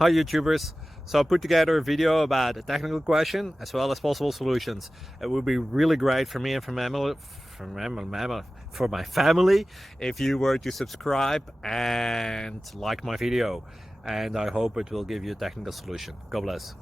Hi YouTubers! So I put together a video about a technical question as well as possible solutions. It would be really great for me and for my family if you were to subscribe and like my video, and I hope it will give you a technical solution. God bless.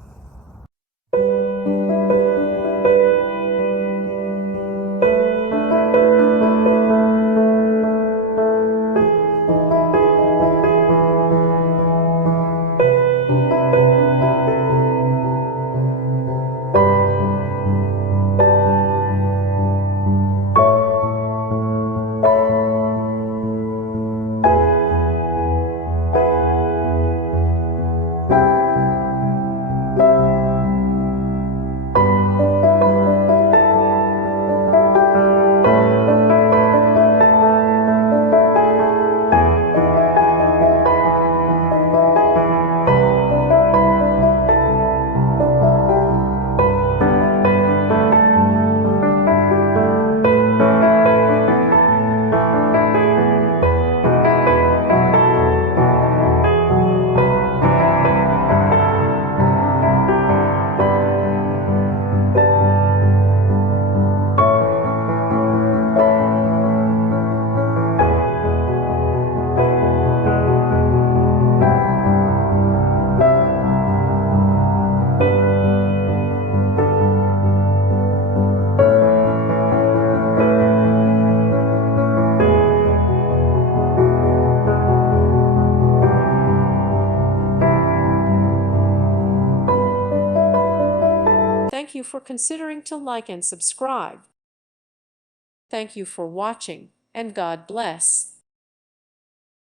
Thank you for considering to like and subscribe. Thank you for watching, and God bless.